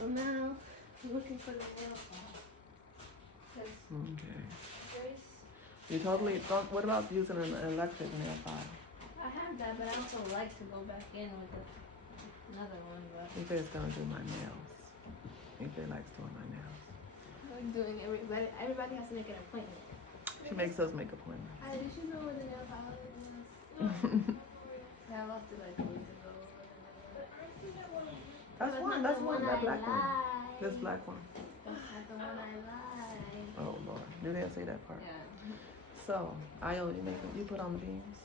So now, I'm looking for the nail file. Okay. There's, You totally don't. What about using an electric nail file? I have that, but I also like to go back in with another one. But If it's gonna do my nails. If they likes doing my nails. I like doing everybody. Everybody has to make an appointment. She makes us make appointments. Did you know where the nail file is? Yeah, I lost it like a week ago. That's one. That's one. That black one. This black one. That's not the one I like. Oh Lord, you didn't say that part. Yeah. So, Io, you put on the beans.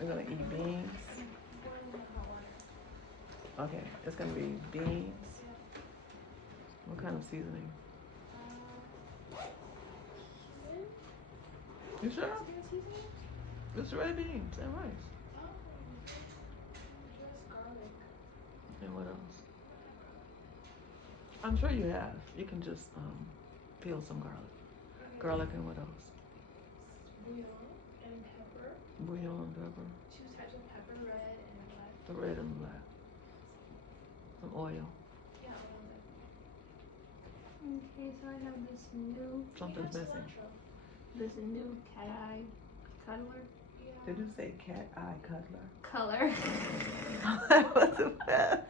We're gonna eat beans. Okay, it's gonna be beans. What kind of seasoning? You sure? It's red beans and rice. And what else? I'm sure you have. You can just peel some garlic. Garlic and what else? Bouillon and pepper. Bouillon and pepper. 2 types of pepper, red and black. The red and black. Some oil. Yeah, oil. Okay, so I have this new, Something's missing. this new cat eye cuddler. Yeah. Did you say cat eye cuddler? Color. What's that?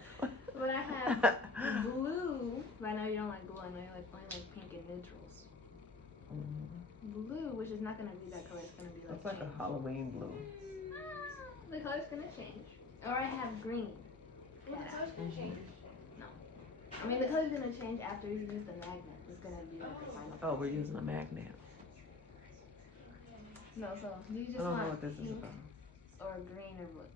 But I have blue. But I know you don't like blue. I know you like only like pink and neutrals. Blue, which is not gonna be that color. It's gonna be like. It's like a Halloween blue. The color's gonna change. Or I have green. Well, the color's gonna change. I mean, the color's gonna change after you use the magnet. It's gonna be like the final. Oh, we're using a magnet. No, so do you I just don't know want what this is pink about. or green or blue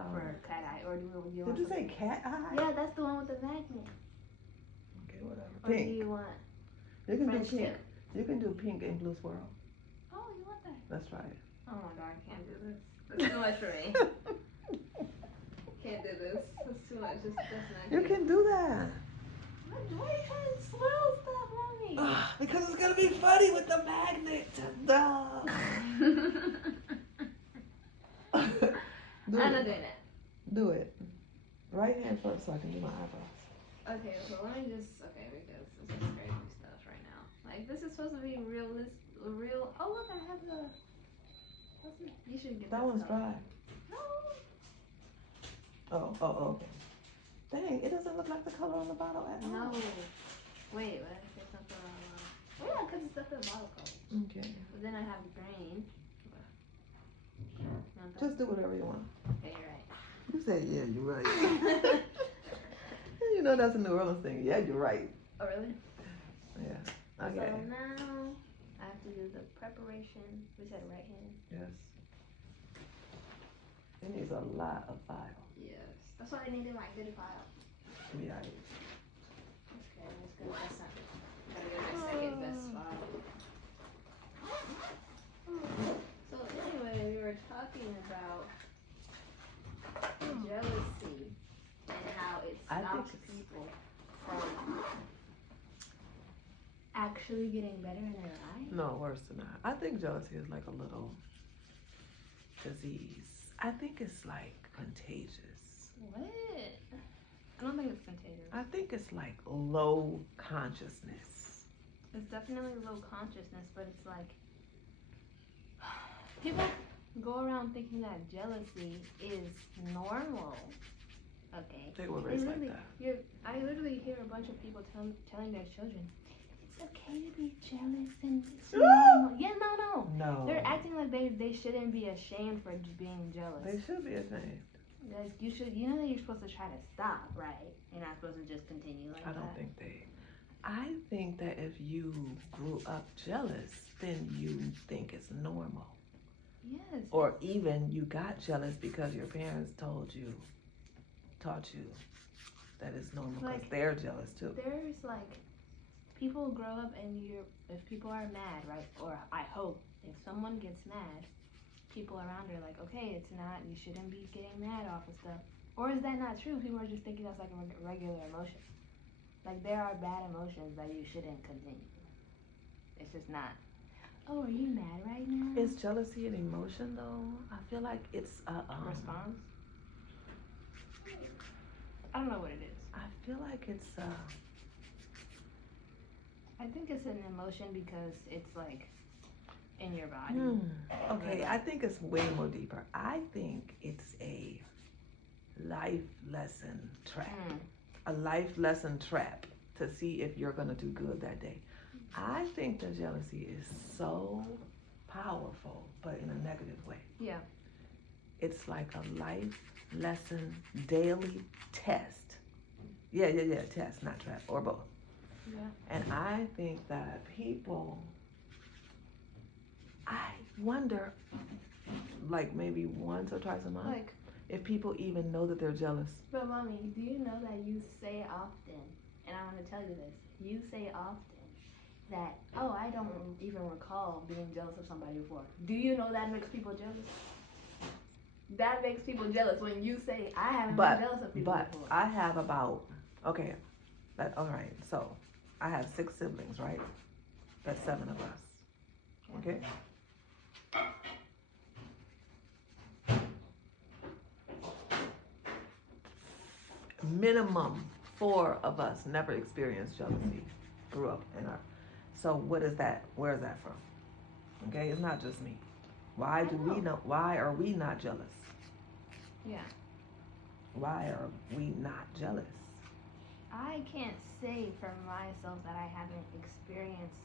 for cat eye, or do you Did want? you say cat eye? Yeah, that's the one with the magnet. Okay, whatever. Or do Pink. you want? You can do French pink. tip? You can do pink and blue swirl. Oh, you want that? Let's try it. Oh my god, I can't do this. That's too much for me. Can't do this. That's too much. That's not You good. can do that. Why are you trying to swirl stuff on me? Because it's gonna be funny with the magnet. Duh. Do I'm not it. doing it. Do it. Right hand first so I can do my eyebrows. Okay, so let me just because this is crazy stuff right now. Like this is supposed to be real. Oh look, I have the. You should get That this one's color. dry. No. Oh, okay. Dang, it doesn't look like the color on the bottle at all. No. Wait, what? There's something wrong. Oh yeah, because it's stuff in the bottle color. Okay. But then I have green. Just do whatever you want. Okay, you're right. You said, yeah, you're right. You know that's a New Orleans thing. Yeah, you're right. Oh really? Yeah. Okay. So now I have to do the preparation. We said right hand. Yes. It needs a lot of file. Yes. That's why I needed my good file. Yeah. Okay, let's go with that. Gotta get my second best file. So anyway, we were talking about jealousy and how it stops people from actually getting better in their life. No, worse than that. I think jealousy is like a little disease. I think it's like contagious. What? I don't think it's contagious. I think it's like low consciousness. It's definitely low consciousness, but it's like people go around thinking that jealousy is normal. Okay. They were raised like that. I literally hear a bunch of people telling their children, it's okay to be jealous and it's normal. Yeah, no. No. They're acting like they shouldn't be ashamed for being jealous. They should be ashamed. Like you know that you're supposed to try to stop, right? You're not supposed to just continue like that. I think that if you grew up jealous, then you think it's normal. Yes. Or even you got jealous because your parents taught you that it's normal because Like, they're jealous too. There's like people grow up and if people are mad, right? Or I hope if someone gets mad, people around are like, okay, it's not, you shouldn't be getting mad off of stuff. Or is that not true? People are just thinking that's like a regular emotion. Like there are bad emotions that you shouldn't continue. It's just not. Oh, are you mad right now? Is jealousy an emotion though? I feel like it's a response. I don't know what it is. I feel like it's I think it's an emotion because it's like in your body. okay, I think it's way more deeper. I think it's a life lesson trap. A life lesson trap to see if you're gonna do good that day. I think that jealousy is so powerful, but in a negative way. Yeah. It's like a life lesson daily test. Yeah, test, not trap, or both. Yeah. And I think that people, I wonder, like maybe once or twice a month, Like, if people even know that they're jealous. but mommy, do you know that you say often, and I want to tell you this, you say often that, oh, I don't even recall being jealous of somebody before. Do you know that makes people jealous? That makes people jealous when you say, I haven't been jealous of people But before. I have about, okay, all right, so I have 6 siblings, right? That's 7 of us, okay? Minimum 4 of us never experienced jealousy, grew up in our, so what is that, where is that from? Okay, it's not just me. Why are we not jealous? Yeah. Why are we not jealous? I can't say for myself that I haven't experienced.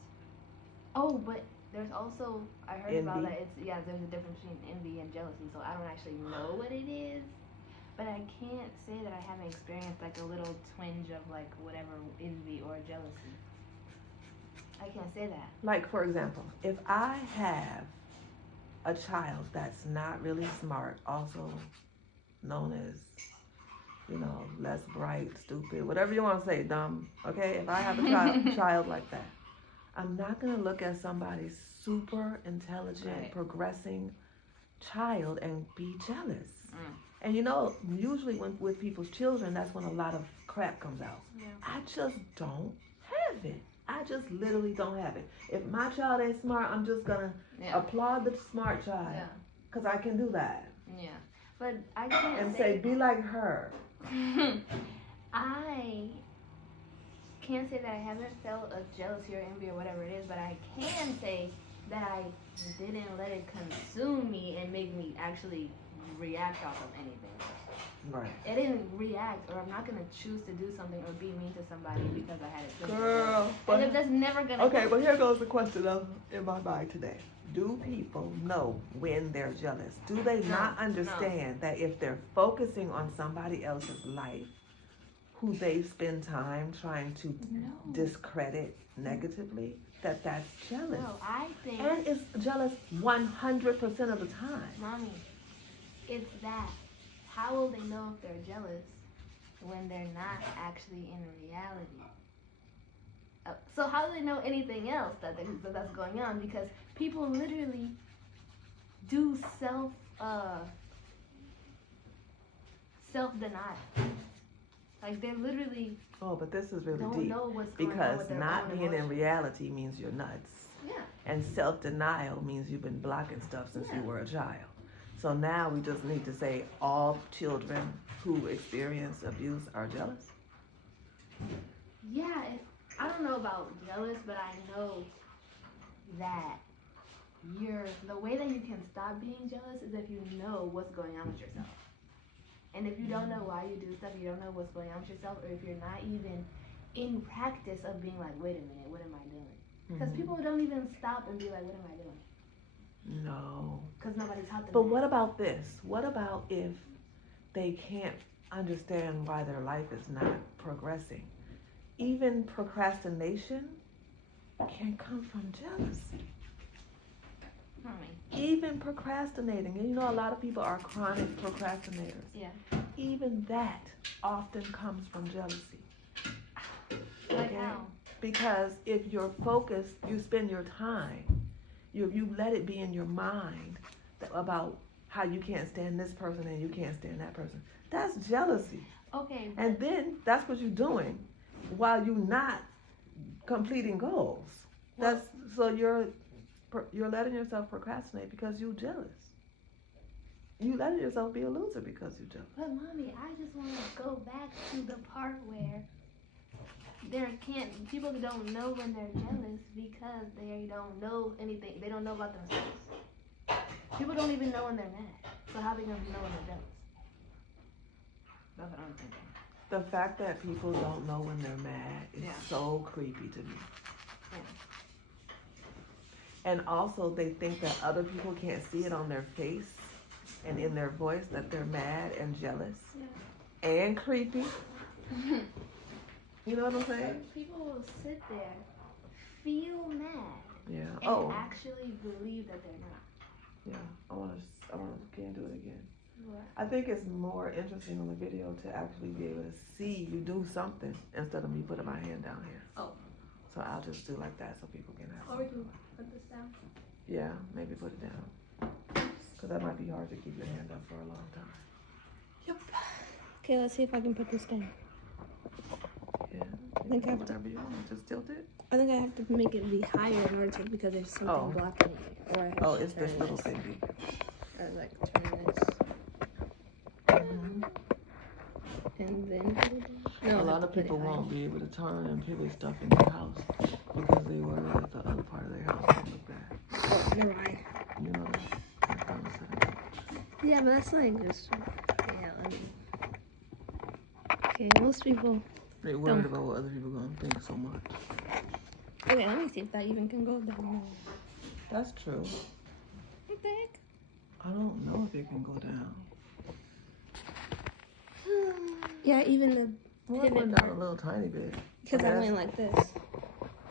Oh, but there's also, I heard about Envy? that. There's a difference between envy and jealousy. So I don't actually know what it is, but I can't say that I haven't experienced like a little twinge of like whatever envy or jealousy. I can't say that. Like, for example, if I have a child that's not really smart, also known as, less bright, stupid, whatever you want to say, dumb, okay? If I have a child like that, I'm not going to look at somebody's super intelligent, progressing child and be jealous. And usually with people's children, that's when a lot of crap comes out. Yeah. I just don't have it. I just literally don't have it. If my child ain't smart, I'm just going to applaud the smart child. Yeah. Because I can do that. Yeah. But I can't And say, be like her. I can't say that I haven't felt a jealousy or envy or whatever it is, but I can say that I didn't let it consume me and make me actually react off of anything. Right. It didn't react, or I'm not gonna choose to do something or be mean to somebody because I had a feeling. Girl, and if that's never gonna okay, happen. but here goes the question in my mind today. Do people know when they're jealous? Do they not understand that if they're focusing on somebody else's life, who they spend time trying to discredit negatively, that's jealous? No, I think. And it's jealous 100% of the time. Mommy, it's that. How will they know if they're jealous when they're not actually in reality? So how do they know anything else that's going on? Because people literally do self-denial. Like they literally but this is really don't deep. know what's going on Because with their not own being in emotions. reality means you're nuts. Yeah. And self-denial means you've been blocking stuff since you were a child. So now we just need to say all children who experience abuse are jealous? Yeah, I don't know about jealous, but I know that the way that you can stop being jealous is if you know what's going on with yourself. And if you don't know why you do stuff, you don't know what's going on with yourself, or if you're not even in practice of being like, wait a minute, what am I doing? Because people don't even stop and be like, what am I doing? No. Because nobody taught them But that. what about this? What about if they can't understand why their life is not progressing? Even procrastination can come from jealousy. Even procrastinating. And a lot of people are chronic procrastinators. Yeah. Even that often comes from jealousy. Like how? Because if you're focused, you spend your time, you let it be in your mind about how you can't stand this person and you can't stand that person. That's jealousy. Okay. And then that's what you're doing while you're not completing goals. So you're letting yourself procrastinate because you're jealous. You letting yourself be a loser because you're jealous. But mommy, I just want to go back to the part where people don't know when they're jealous because they don't know anything. They don't know about themselves. People don't even know when they're mad. So how are they gonna know when they're jealous? That's what I'm thinking. The fact that people don't know when they're mad is so creepy to me. Yeah. And also, they think that other people can't see it on their face and in their voice that they're mad and jealous and creepy. You know what I'm saying? People will sit there, feel mad, Yeah. and actually believe that they're not. Yeah. I want to. Can't do it again. What? I think it's more interesting on the video to actually be able to see you do something instead of me putting my hand down here. Oh. So I'll just do like that so people can have. Or we can put this down. Yeah, maybe put it down. Because that might be hard to keep your hand up for a long time. Yep. Okay, let's see if I can put this down. Yeah. I think I have to. Whatever you want. Just tilt it. I think I have to make it be higher in order to because there's something blocking it. Or I have to It's this turn little thingy. Or like turn this. And then put it down. No, A lot of people won't be able to turn and pivot stuff in their house because they worry that the other part of their house will look bad. Oh, never mind. You know that kind of stuff. Yeah, but that's like just. Yeah, let me. Okay, most people. They worried about what other people are going to think so much. Okay, let me see if that even can go down. That's true. What the heck? I don't know if it can go down. Yeah, even the Well, it went down a little tiny bit. because I went like this,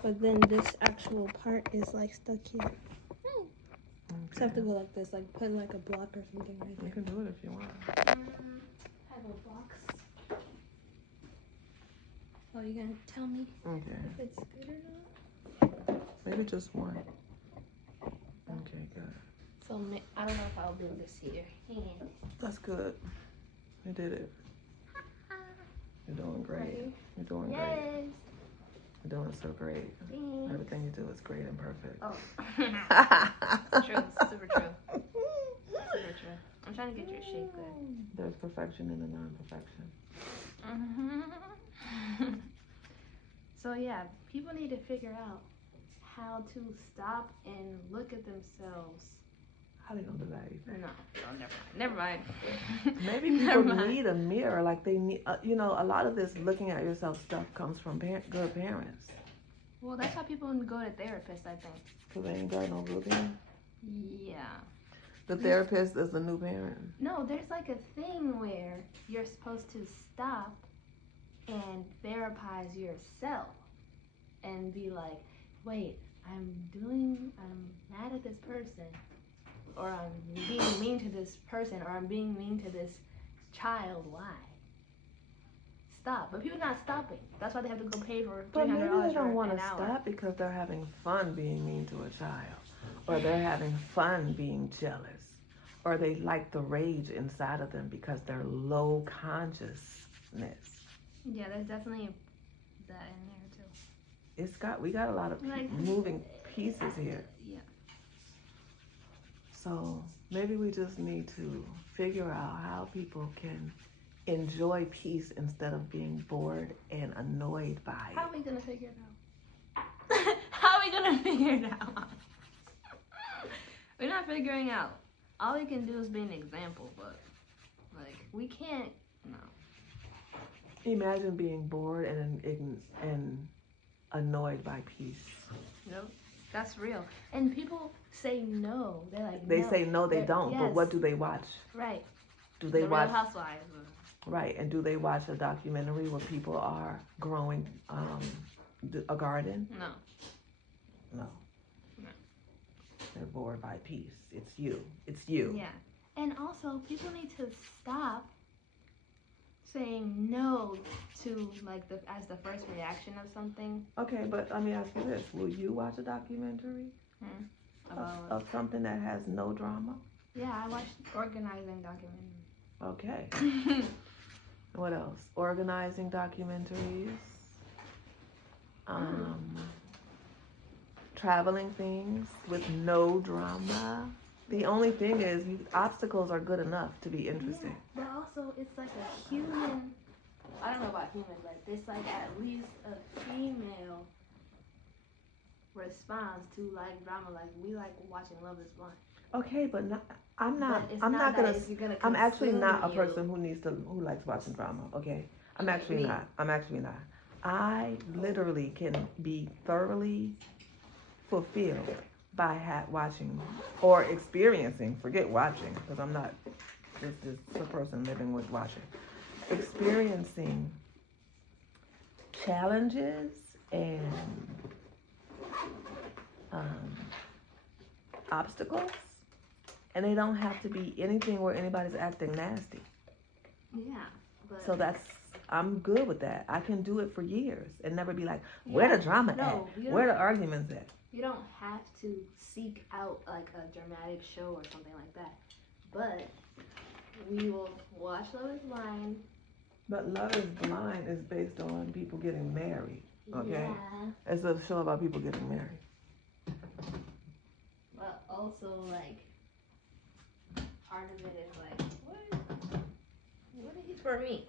but then this actual part is like stuck here. So I have to go like this, like put like a block or something right You there. can do it if you want. I have a box. Oh, you gonna tell me Okay. if it's good or not? Maybe just one. Okay, good. So I don't know if I'll do this here. Hand. That's good. You did it. You're doing great. Right. You're doing great. Yes. You're doing so great. Thanks. Everything you do is great and perfect. Oh. True. Super true. Super true. I'm trying to get your shape good. There's perfection in the non-perfection. So yeah, people need to figure out how to stop and look at themselves. How they gonna do that? No, never mind. Maybe people need a mirror. Like they need, a lot of this looking at yourself stuff comes from good parents. Well, that's why people go to therapists, I think. Cause they ain't got no good parents. Yeah. The therapist is the new parent. No, there's like a thing where you're supposed to stop and therapize yourself and be like, wait, I'm mad at this person, or I'm being mean to this person, or I'm being mean to this child. Why? Stop. But people not stopping. That's why they have to go pay for $300 But maybe they don't want to stop because they're having fun being mean to a child, or they're having fun being jealous, or they like the rage inside of them because they're low consciousness. Yeah, there's definitely that in there too. We got a lot of moving pieces here. Yeah. So maybe we just need to figure out how people can enjoy peace instead of being bored and annoyed by it. How are we gonna figure it out? How are we gonna figure it out? We're not figuring out. All we can do is be an example, but like we can't. No. Imagine being bored and annoyed by peace. Nope. That's real. And people say no. They're like They no. say no, they don't. Yes. But what do they watch? Right. Do they the watch? Real Housewives. Right, and do they watch a documentary where people are growing a garden? No. No. No. They're bored by peace. It's you. It's you. Yeah. And also, people need to stop saying no to as the first reaction of something. Okay, but let me ask you this: will you watch a documentary of something that has no drama? Yeah, I watched organizing documentaries. Okay. What else? Organizing documentaries. Traveling things with no drama. The only thing is, obstacles are good enough to be interesting. Yeah, but also it's like a human. I don't know about humans, but it's like at least a female response to like drama. Like we like watching Love Is Blind. Okay, but I'm not. But it's I'm not gonna. that it's gonna I'm actually not a consume you. person who likes watching drama. Okay, I'm actually Me. not. I'm actually not. I literally can be thoroughly fulfilled by watching or experiencing. Forget watching, because I'm not just a person living with watching. Experiencing challenges and obstacles, and they don't have to be anything where anybody's acting nasty. Yeah. But So I'm good with that. I can do it for years and never be like, where the drama at? Where the arguments at? You don't have to seek out like a dramatic show or something like that. But we will watch Love Is Blind. But Love Is Blind is based on people getting married. Okay? Yeah. It's a show about people getting married. But also like part of it is like what is for me?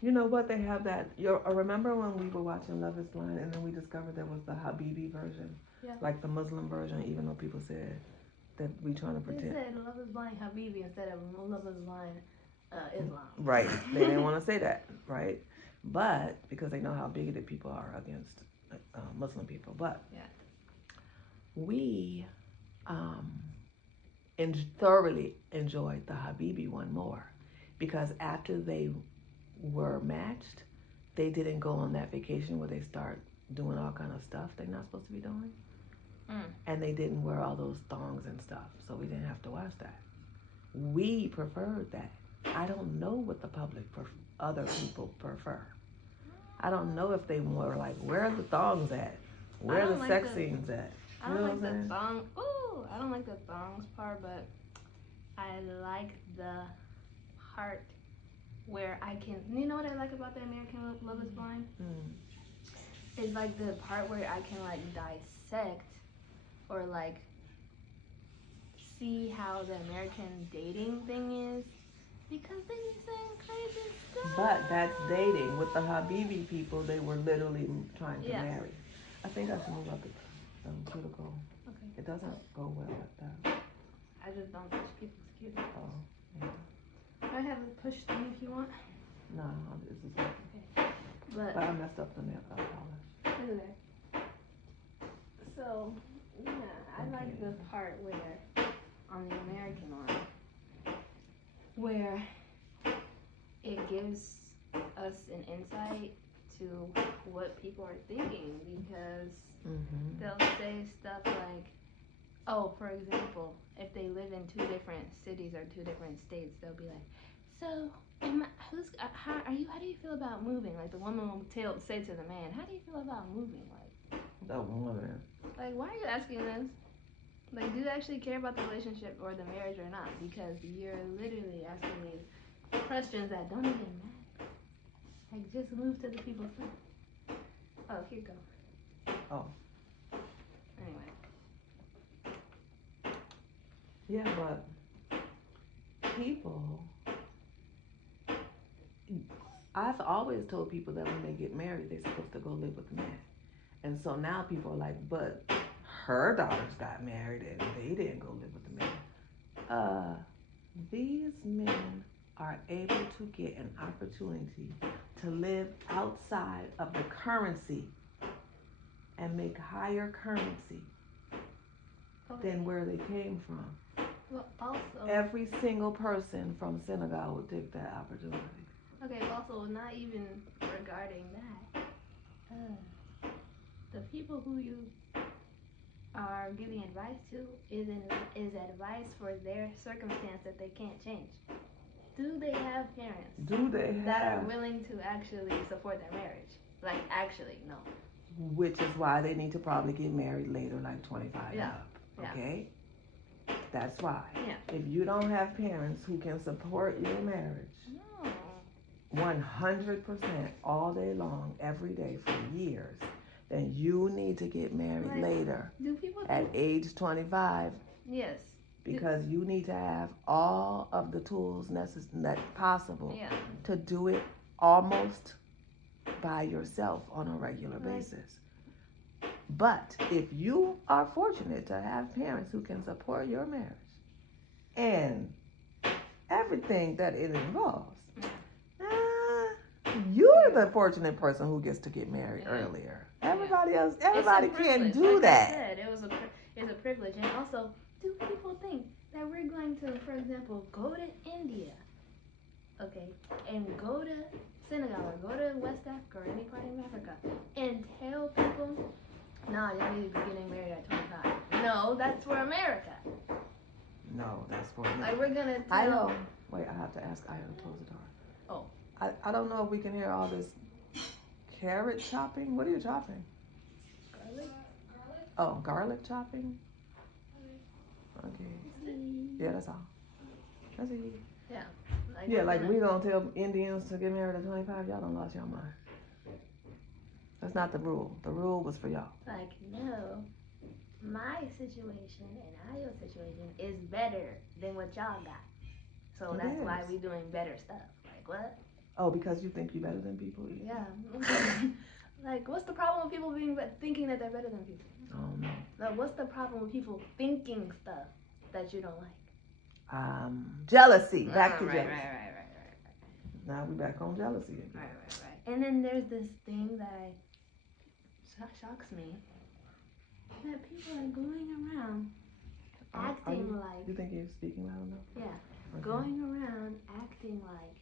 You know what? They have that. Remember when we were watching Love Is Blind and then we discovered there was the Habibi version? Yeah. Like the Muslim version, even though people said that we trying to They pretend. said Love Is Blind Habibi instead of Love Is Blind Islam. Right. They didn't want to say that, right? But because they know how bigoted people are against Muslim people. But yeah. We thoroughly enjoyed the Habibi one more because after they were matched, they didn't go on that vacation where they start doing all kind of stuff they're not supposed to be doing. And they didn't wear all those thongs and stuff, so we didn't have to watch that. We preferred that. I don't know what the public, other people prefer. I don't know if they were like, where are the thongs at? Where are the sex scenes at? I don't like the thong. Ooh, I don't like the thongs part, but I like the part where I can. You know what I like about the American Love Is Blind? It's like the part where I can like dissect or like see how the American dating thing is, because they be saying crazy stuff. But that's dating. With the Habibi people, they were literally trying to marry. I think I should move up the cuticle. Okay. It doesn't go well like that. I just don't touch people's cuticles. Oh, yeah. I have a push thing if you want. No, this is okay. Okay. But I messed up the nail polish. okay. So, yeah, I like the part where, on the American one, where it gives us an insight to what people are thinking, because they'll say stuff like, oh, for example, if they live in two different cities or two different states, they'll be like, so, how do you feel about moving? Like the woman will say to the man, how do you feel about moving? Like, the woman. Like, why are you asking this? Like, do you actually care about the relationship or the marriage or not? Because you're literally asking these questions that don't even matter. Like, just move to the people first. Oh, here you go. Oh. Anyway. Yeah, but people, I've always told people that when they get married, they're supposed to go live with the man. And so now people are like, but her daughters got married and they didn't go live with the man. These men are able to get an opportunity to live outside of the currency and make higher currency than where they came from. Well, also, every single person from Senegal would take that opportunity. Okay, also, not even regarding that. The people who you are giving advice to is advice for their circumstance that they can't change. Do they have parents that are willing to actually support their marriage? Like, actually, no. Which is why they need to probably get married later, like 25 and up. Okay? That's why. Yeah. If you don't have parents who can support your marriage 100% all day long, every day for years, then you need to get married later. Do people at age 25. Yes. because you need to have all of the tools that possible Yeah. to do it almost by yourself on a regular Right. basis. But if you are fortunate to have parents who can support your marriage and everything that it involves, you're the fortunate person who gets to get married earlier. Everybody else, everybody can't do like that. I said, it's a privilege, and also, do people think that we're going to, for example, go to India, okay, and go to Senegal or go to West Africa or any part of Africa and tell people, nah, y'all need to be getting married at 25? No, that's for America. No, that's for me. Like, we're gonna tell. I know. Wait, I have to ask Aya to close the door. Oh. I don't know if we can hear all this carrot chopping. What are you chopping? Garlic. Oh, garlic chopping? Okay. Yeah, that's all. That's it. Like we gonna tell Indians to get married at 25, y'all done lost your mind. That's not the rule. The rule was for y'all. Like, no, my situation and Ayo's situation is better than what y'all got. So It that's is. why we doing better stuff. Like, what? Oh, because you think you're better than people? Yeah. Like, what's the problem with people thinking that they're better than people? Oh, no. Like, what's the problem with people thinking stuff that you don't like? Jealousy. Back to right, jealousy. Right. Now we back on jealousy again. Right. And then there's this thing that shocks me, that people are going around acting like. You think you're speaking loud enough? Yeah. Okay. Going around acting like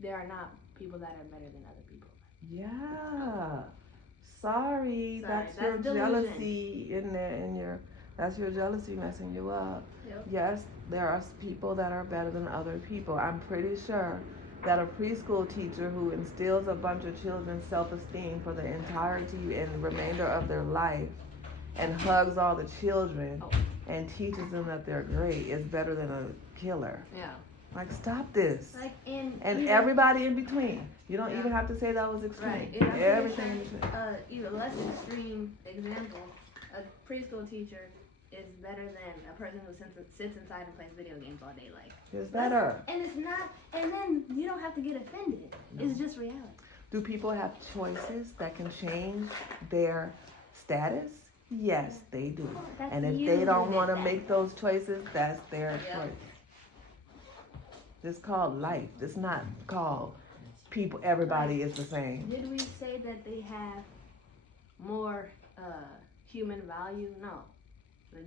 there are not people that are better than other people. Yeah. Sorry, that's your delusion. jealousy in there, that's your jealousy messing you up. Yep. Yes, there are people that are better than other people. I'm pretty sure that a preschool teacher who instills a bunch of children's self-esteem for the entirety and remainder of their life and hugs all the children and teaches them that they're great is better than a killer. Yeah. Like, stop this. Like, and everybody in between. You don't even have to say that was extreme. Right. Everything in between. Even less extreme example, a preschool teacher is better than a person who sits inside and plays video games all day. Like, it's better. And it's not. And then you don't have to get offended. No. It's just reality. Do people have choices that can change their status? Yes, they do. And if they don't want to make those choices, that's their choice. It's called life. It's not called people. Everybody is the same. Did we say that they have more human value? No.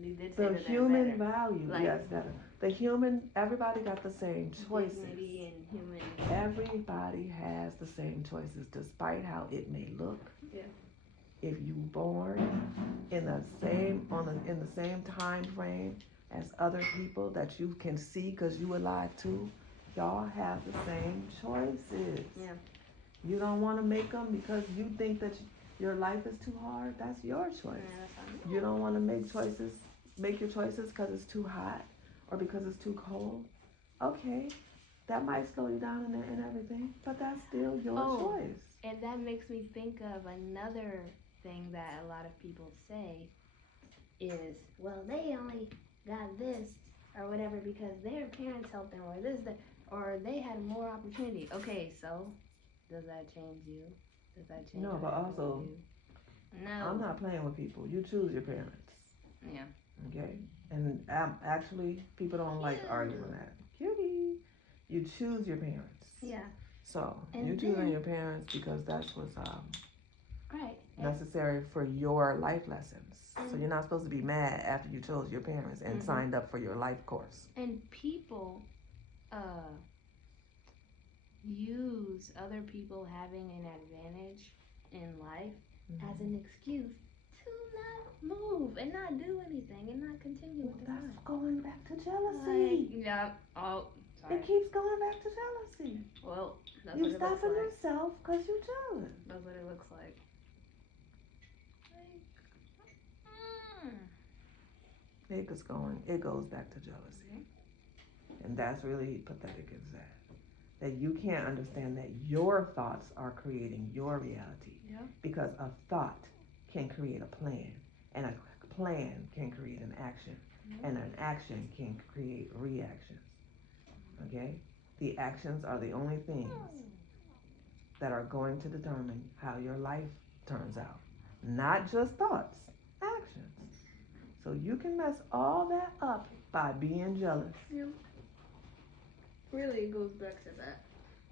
We did say the that human value, like, yes, better. The human. Everybody got the same choices. Dignity and human. Everybody has the same choices, despite how it may look. Yeah. If you born in the same in the same time frame as other people that you can see because you alive too, y'all have the same choices. Yeah. You don't want to make them because you think that your life is too hard. That's your choice. Yeah, you don't want to make your choices because it's too hot or because it's too cold. Okay, that might slow you down and everything, but that's still your choice. And that makes me think of another thing that a lot of people say is, well, they only got this or whatever because their parents helped them or this, that, or they had more opportunity. Okay, so does that change you? Does that change? No, but also, no. I'm not playing with people. You choose your parents. Yeah. Okay? And actually, people don't like arguing that. Cutie. You choose your parents. Yeah. So, you're choosing your parents because that's what's necessary for your life lessons. So you're not supposed to be mad after you chose your parents and signed up for your life course. And people use other people having an advantage in life as an excuse to not move and not do anything and not continue with their life. That's going back to jealousy. Yeah. Oh, sorry. It keeps going back to jealousy. Well, that's you what it looks stopping like. yourself because you're jealous. That's what it looks like. It goes back to jealousy. And that's really pathetic and sad. That you can't understand that your thoughts are creating your reality. Yeah. Because a thought can create a plan. And a plan can create an action, and an action can create reactions. Okay? The actions are the only things that are going to determine how your life turns out. Not just thoughts, actions. So you can mess all that up by being jealous. Really, it goes back to that.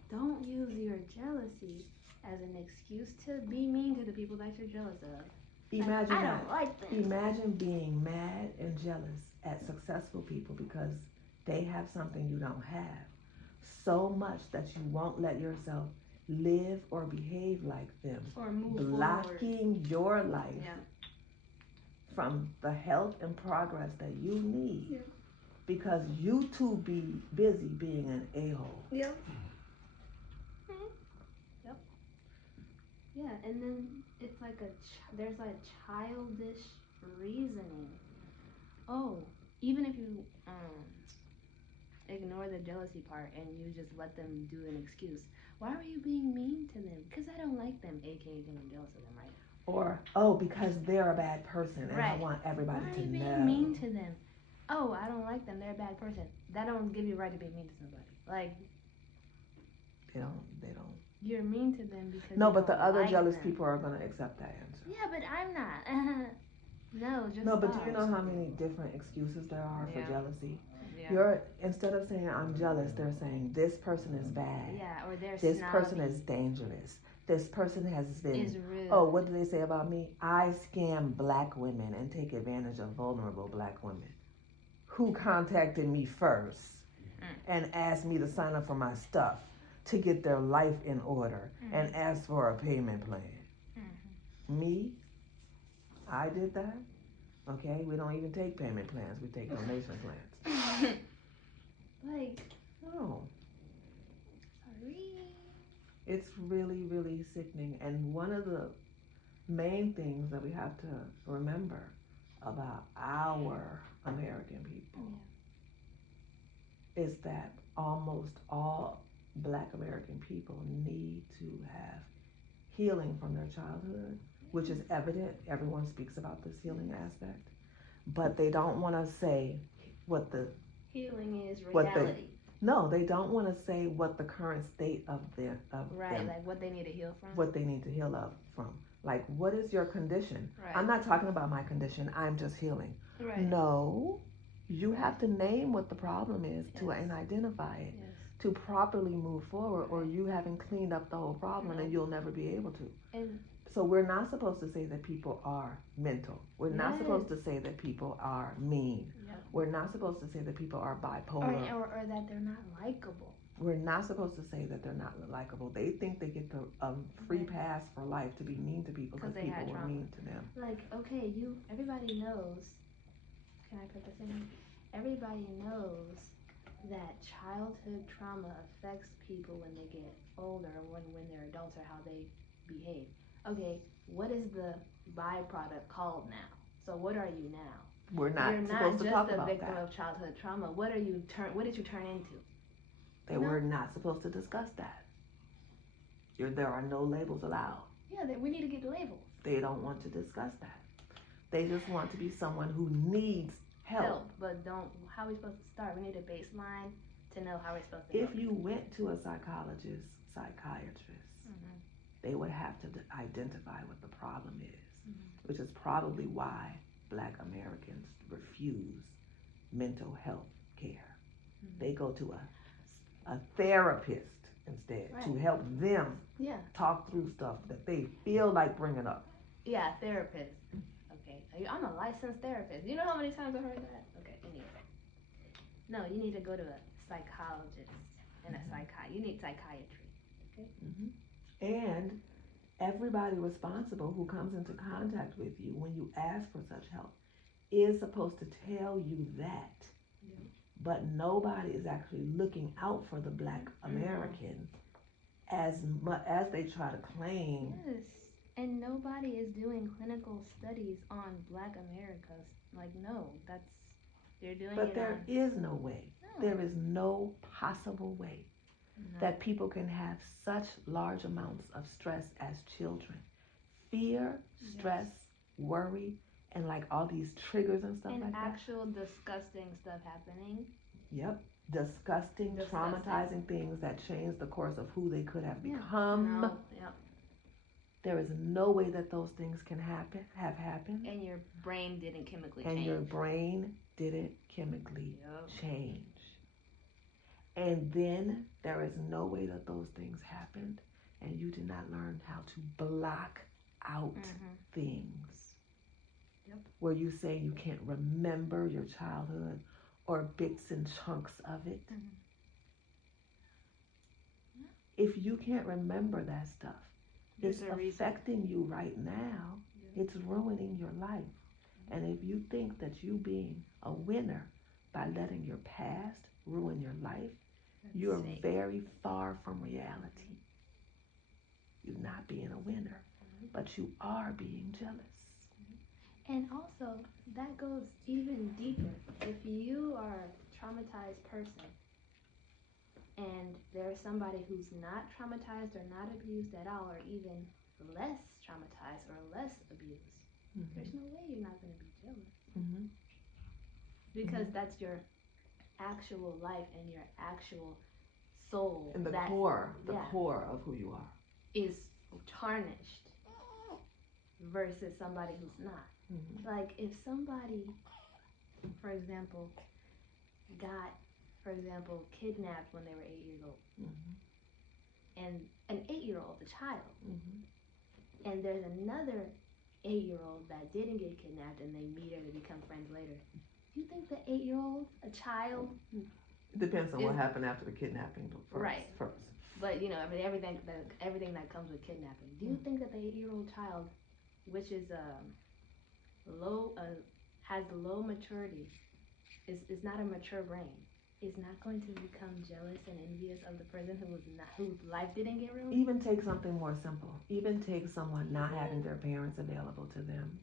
Don't use your jealousy as an excuse to be mean to the people that you're jealous of. Imagine I that. don't like them. Imagine being mad and jealous at successful people because they have something you don't have. So much that you won't let yourself live or behave like them. Or move Blocking your life Yeah. from the health and progress that you need. Yeah. Because you too be busy being an a-hole. Yep. Yeah, and then it's like there's like childish reasoning. Oh, even if you ignore the jealousy part and you just let them do an excuse, why are you being mean to them? Because I don't like them, aka I'm jealous of them, right? Or, oh, because they're a bad person and I Right. want everybody Why are to you know. being mean to them? Oh, I don't like them, they're a bad person. That don't give you a right to be mean to somebody. Like, They don't. you're mean to them because No, you but the don't other like jealous them. people are going to accept that answer. Yeah, but I'm not. No, just No, but do stop. you know how many different excuses there are for Yeah. jealousy? Yeah. Instead of saying I'm jealous, they're saying this person is bad. Yeah, or they're This snobby. person is dangerous. This person has been. Is rude. Oh, what do they say about me? I scam black women and take advantage of vulnerable black women who contacted me first and asked me to sign up for my stuff to get their life in order and ask for a payment plan. Me? I did that? Okay, we don't even take payment plans, we take donation plans. Like, Oh, sorry. it's really, really sickening. And one of the main things that we have to remember about our American people is that almost all Black American people need to have healing from their childhood, which is evident. Everyone speaks about this healing aspect, but they don't want to say what the Healing is What they- reality. no, they don't want to say what the current state of Right, them, like what they need to heal from. what they need to heal up from. Like, what is your condition? Right. I'm not talking about my condition. I'm just healing. Right. No, you have to name what the problem is and identify it Yes. to properly move forward, or you haven't cleaned up the whole problem and you'll never be able to. And So we're not supposed to say that people are mental. We're not Yes. supposed to say that people are mean. Yep. We're not supposed to say that people are bipolar. or that they're not likable. We're not supposed to say that they're not likable. They think they get a free pass for life to be mean to people because they people had were trauma. mean to them. Like, okay, everybody knows. Can I put this in? Everybody knows that childhood trauma affects people when they get older, when they're adults, or how they behave. Okay, what is the byproduct called now? So what are you now? We're not You're not supposed to talk just a about victim that. of childhood trauma. What did you turn into? We're not supposed to discuss that. There are no labels allowed. Yeah, we need to get labels. They don't want to discuss that. They just want to be someone who needs help. But how are we supposed to start? We need a baseline to know how we're supposed to If help. you went to a psychiatrist, they would have to identify what the problem is, which is probably why Black Americans refuse mental health care. They go to a therapist instead to help them talk through stuff that they feel like bringing up. Yeah, therapist. Okay, I'm a licensed therapist. You know how many times I've heard that? Okay, anyway. No, you need to go to a psychologist and you need psychiatry. Okay. And everybody responsible who comes into contact with you when you ask for such help is supposed to tell you that. But nobody is actually looking out for the Black American as much as they try to claim. Yes, and nobody is doing clinical studies on Black America. Like, no, they're doing But it there is no way. No. There is no possible way that people can have such large amounts of stress as children. Fear, stress, worry, and like all these triggers and stuff And like that. actual disgusting stuff happening. Yep. Disgusting, traumatizing things that change the course of who they could have become. No. Yep. There is no way that those things can have happened. And your brain didn't chemically And change. your brain didn't chemically change. And then there is no way that those things happened and you did not learn how to block out things. Yep. Where you say you can't remember your childhood or bits and chunks of it. If you can't remember that stuff, it's affecting you right now. It's ruining your life. And if you think that you being a winner by letting your past ruin your life, you're very far from reality. You're not being a winner, but you are being jealous. And also, that goes even deeper. If you are a traumatized person and there's somebody who's not traumatized or not abused at all, or even less traumatized or less abused, there's no way you're not going to be jealous. Because that's your actual life and your actual soul. And the core of who you are is tarnished versus somebody who's not. Like if somebody, for example, got, kidnapped when they were 8 years old, and an 8-year-old, a child, and there's another 8-year-old that didn't get kidnapped and they meet or they become friends later, do you think the 8-year-old, a child? It depends on what happened after the kidnapping first. But you know, I mean, everything that comes with kidnapping. Do you think that the 8-year-old child, which is has low maturity, is not a mature brain, is not going to become jealous and envious of the person whose life didn't get ruined? Even take something more simple. Even take someone not having their parents available to them,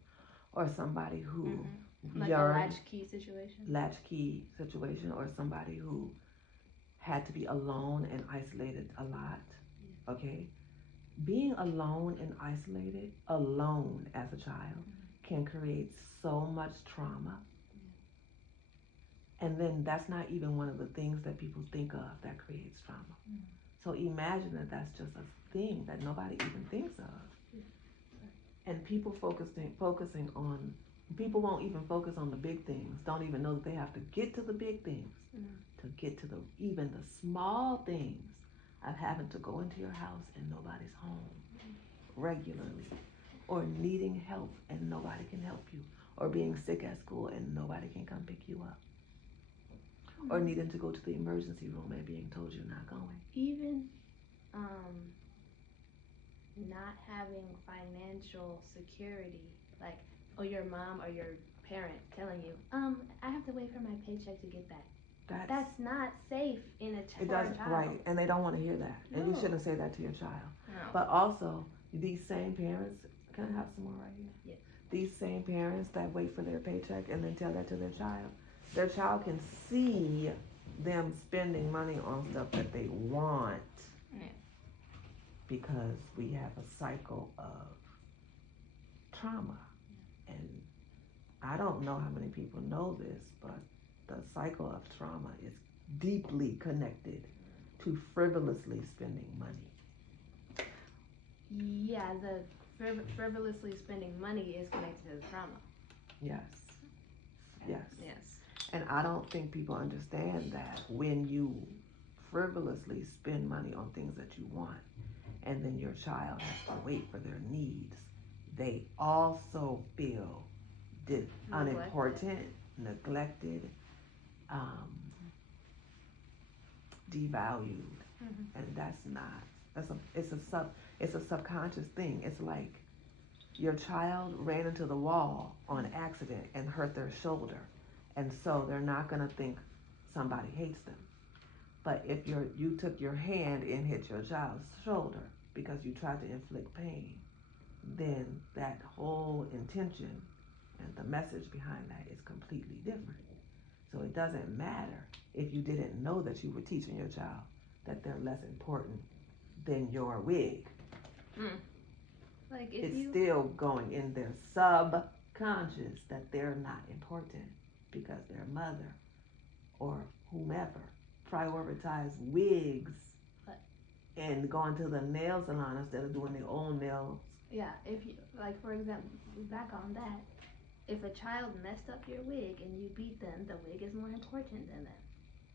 or somebody who like a latchkey situation, or somebody who had to be alone and isolated a lot. Okay, being alone and isolated, alone as a child, can create so much trauma. And then that's not even one of the things that people think of that creates trauma. So imagine that that's just a thing that nobody even thinks of. And people people won't even focus on the big things, don't even know that they have to get to the big things, to get to even the small things of having to go into your house and nobody's home regularly, or needing help and nobody can help you, or being sick at school and nobody can come pick you up, or needing to go to the emergency room and being told you're not going. Even not having financial security, like, or your mom or your parent telling you, I have to wait for my paycheck to get back. That's not safe in a child. Right, and they don't want to hear that. And you shouldn't say that to your child. No. But also, these same parents, can I have some more right here? Yes. These same parents that wait for their paycheck and then tell that to their child can see them spending money on stuff that they want. Because we have a cycle of trauma. And I don't know how many people know this, but the cycle of trauma is deeply connected to frivolously spending money. Yeah, the frivolously spending money is connected to the trauma. Yes. Yes. And I don't think people understand that when you frivolously spend money on things that you want, and then your child has to wait for their needs, they also feel unimportant, neglected, devalued, and it's a subconscious thing. It's like your child ran into the wall on accident and hurt their shoulder, and so they're not gonna think somebody hates them. But if you took your hand and hit your child's shoulder because you tried to inflict pain, then that whole intention and the message behind that is completely different. So it doesn't matter if you didn't know that you were teaching your child that they're less important than your wig. Like it's still going in their subconscious. conscious that they're not important because their mother or whomever prioritize wigs What? and going to the nail salon instead of doing their own nails. Yeah, if you, like, for example, back on that, if a child messed up your wig and you beat them, the wig is more important than them.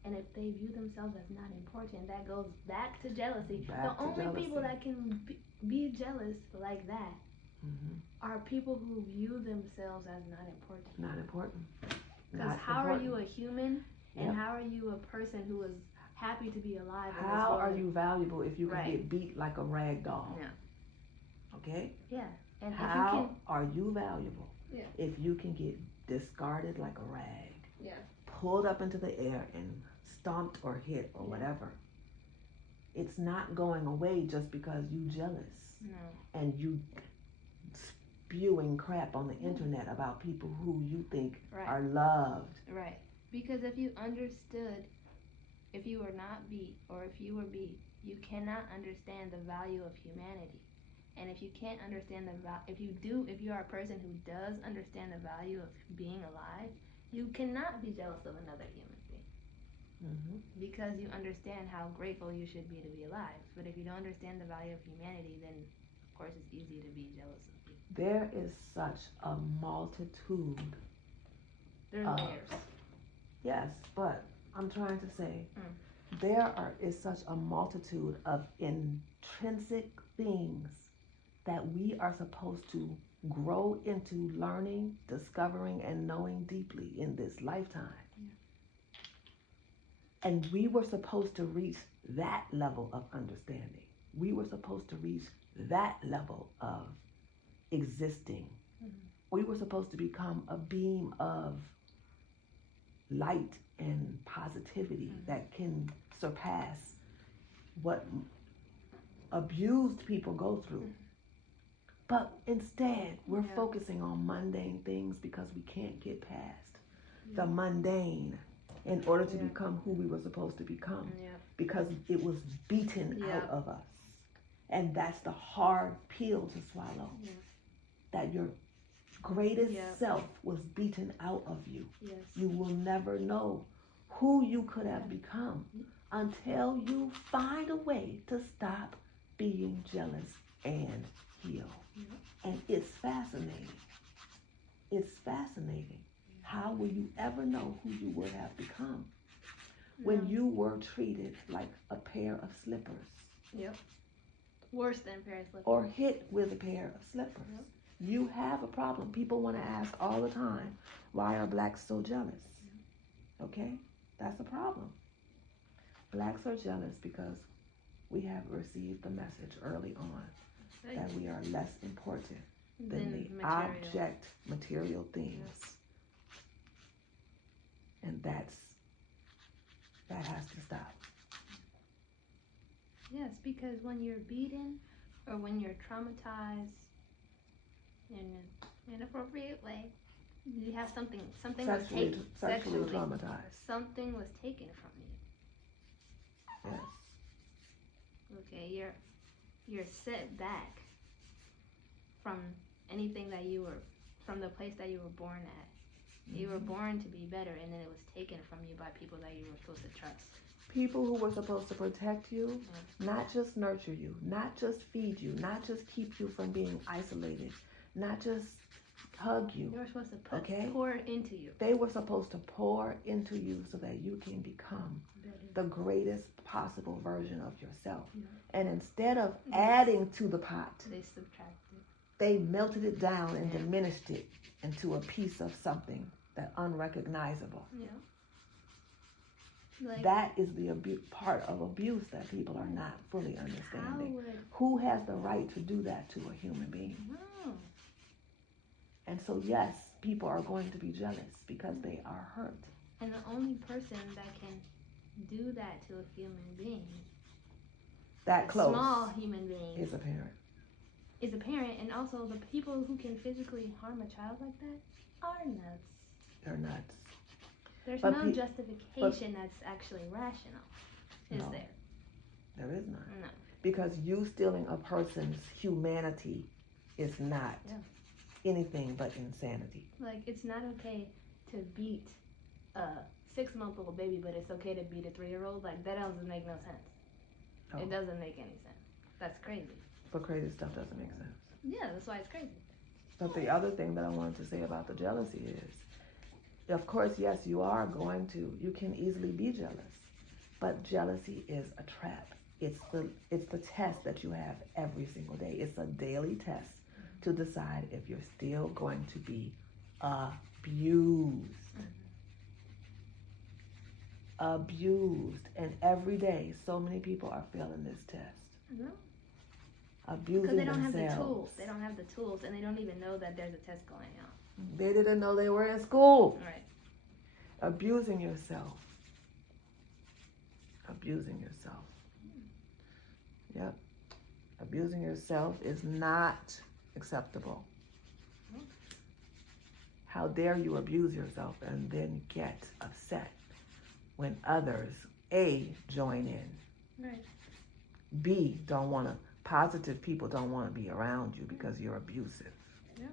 And if they view themselves as not important, that goes back to jealousy. Back the to only jealousy. people that can be jealous like that are people who view themselves as not important. Not important. Because how are you a human and how are you a person who is happy to be alive in this How world? are you valuable if you can Right. get beat like a rag doll? Yeah. Okay? Yeah. And How if you can, are you valuable Yeah. if you can get discarded like a rag? Yeah. Pulled up into the air and stomped or hit or whatever. It's not going away just because you jealous. No. And you spewing crap on the internet about people who you think are loved. Right. Because if you understood, if you were not beat or if you were beat, you cannot understand the value of humanity. And if you can't understand if you are a person who does understand the value of being alive, you cannot be jealous of another human being. Because you understand how grateful you should be to be alive. But if you don't understand the value of humanity, then of course it's easy to be jealous of people. There is such a multitude. There's layers. Yes, but I'm trying to say is such a multitude of intrinsic things that we are supposed to grow into learning, discovering, and knowing deeply in this lifetime. And we were supposed to reach that level of understanding. We were supposed to reach that level of existing. We were supposed to become a beam of light and positivity that can surpass what abused people go through. But instead, we're focusing on mundane things because we can't get past the mundane in order to become who we were supposed to become, because it was beaten out of us. And that's the hard pill to swallow, that your greatest self was beaten out of you. You will never know who you could have become until you find a way to stop being jealous and heal. And it's fascinating. It's fascinating. How will you ever know who you would have become when you were treated like a pair of slippers? Worse than a pair of slippers. Or hit with a pair of slippers. You have a problem. People want to ask all the time, why are blacks so jealous? Okay? That's a problem. Blacks are jealous because we have received the message early on that we are less important than the object, material things. And that has to stop. Yes, because when you're beaten or when you're traumatized in an inappropriate way, you have something Sexually traumatized. Something was taken from you. Yes. Okay, you're set back from anything that you were, from the place that you were born at. You were born to be better, and then it was taken from you by people that you were supposed to trust. People who were supposed to protect you, not just nurture you, not just feed you, not just keep you from being isolated, not just hug you. They were supposed to pour into you. They were supposed to pour into you so that you can become the greatest possible version of yourself. And instead of adding to the pot, they subtracted. They melted it down and diminished it into a piece of something that unrecognizable. Like, that is the part of abuse that people are not fully understanding. Who has the right to do that to a human being? And so yes, people are going to be jealous because they are hurt. And the only person that can do that to a human being, that close, small human being, is a parent. Is a parent, and also the people who can physically harm a child like that are nuts. They're nuts. There's no justification that's actually rational, is there? There is none. No. Because you stealing a person's humanity is not anything but insanity. Like, it's not okay to beat a 6-month-old baby, but it's okay to beat a 3-year-old. Like, that doesn't make no sense. Oh. It doesn't make any sense. That's crazy. But crazy stuff doesn't make sense. Yeah, that's why it's crazy. But the other thing that I wanted to say about the jealousy is, of course, yes, you can easily be jealous, but jealousy is a trap. It's the test that you have every single day. It's a daily test to decide if you're still going to be abused. Abused. And every day, so many people are failing this test. No. Abusing Because they don't have the themselves. tools. They don't have the tools, and they don't even know that there's a test going on. They didn't know they were in school. Right. Abusing yourself. Abusing yourself. Yep. Abusing yourself is not acceptable. How dare you abuse yourself and then get upset when others, A, join in. Right. B, positive people don't want to be around you because you're abusive. Yep.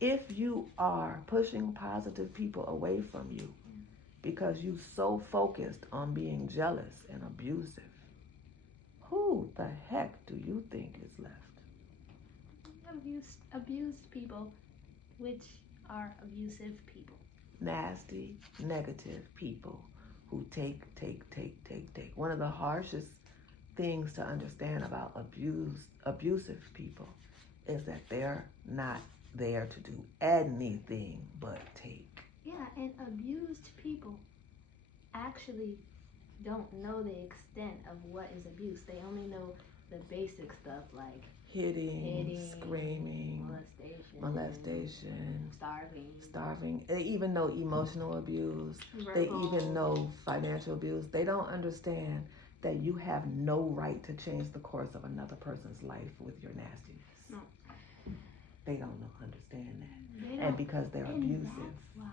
If you are pushing positive people away from you because you're so focused on being jealous and abusive, who the heck do you think is left? Abused people, which are abusive people. Nasty, negative people who take. One of the harshest things to understand about abusive people is that they're not there to do anything but take. Yeah, and abused people actually don't know the extent of what is abuse. They only know the basic stuff like hitting, screaming, molestation, starving. They even know emotional abuse. Verbal. They even know financial abuse. They don't understand that you have no right to change the course of another person's life with your nastiness. No. They don't understand that. They And don't. because they're And abusive. that's why